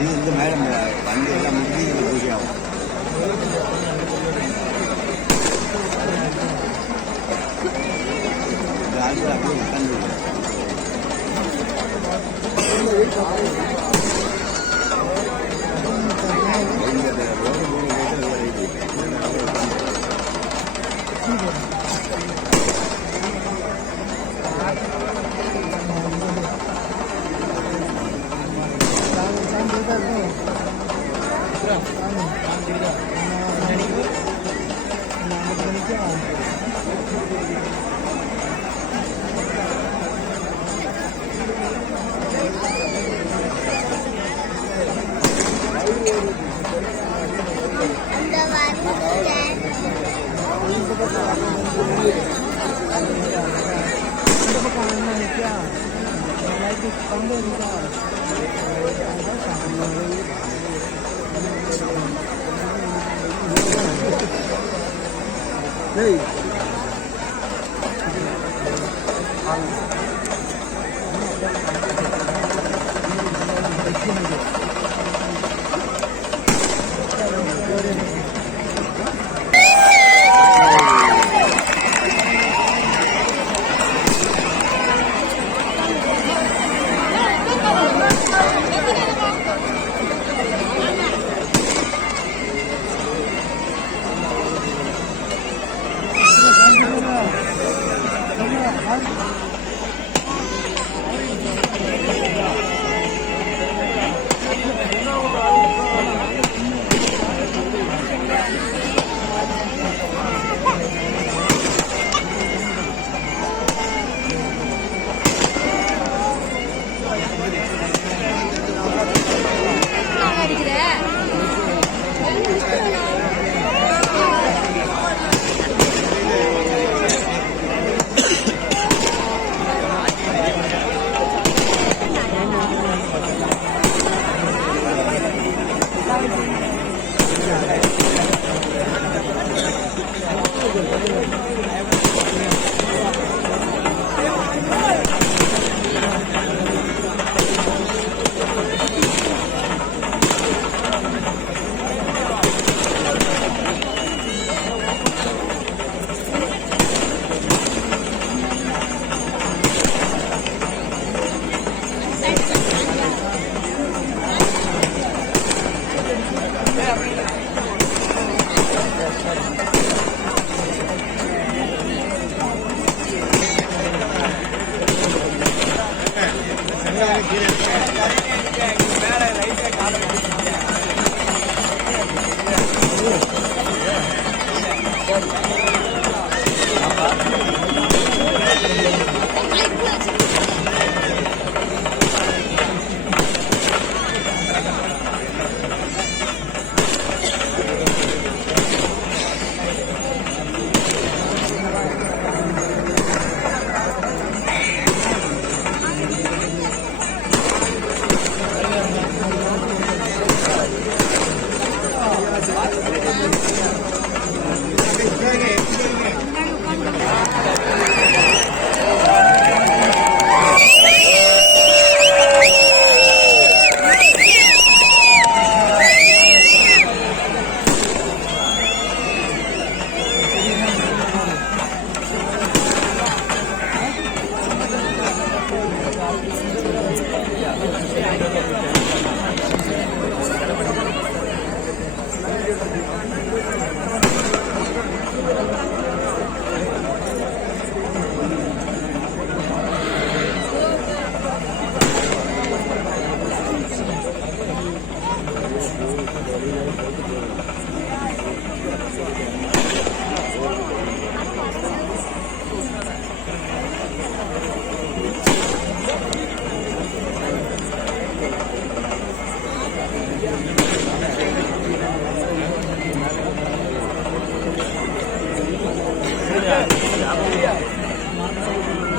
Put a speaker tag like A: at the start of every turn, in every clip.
A: 你你这买了没有？反正他们一直不交。俺这不是干的。对。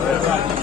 B: Hvala